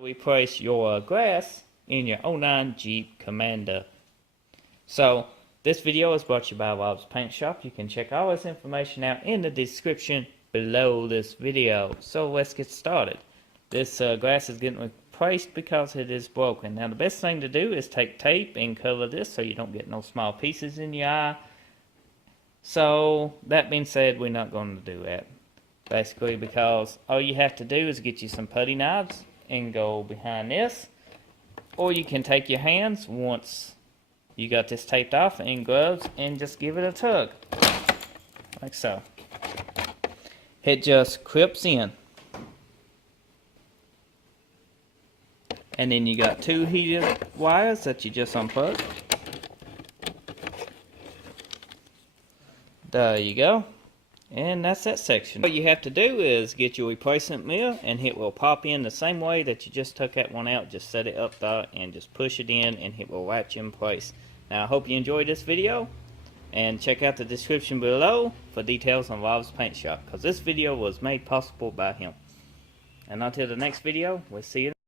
Replace your grass in your '09 Jeep Commander. So this video is brought to you by Rob's Paint Shop. You can check all this information out in the description below this video. So let's get started. This grass is getting replaced because it is broken. Now the best thing to do is take tape and cover this so you don't get no small pieces in your eye. So that being said, we're not going to do that. Basically because all you have to do is get you some putty knives and go behind this. Or you can take your hands once you got this taped off and gloves and just give it a tug. Like so. It just clips in. And then you got two heated wires that you just unplug. There you go. And that's that section. What you have to do is get your replacement mirror and it will pop in the same way that you just took that one out. Just set it up there and just push it in and it will latch in place. Now I hope you enjoyed this video and check out the description below for details on Rob's Paint Shop, because this video was made possible by him. And until the next video, we'll see you.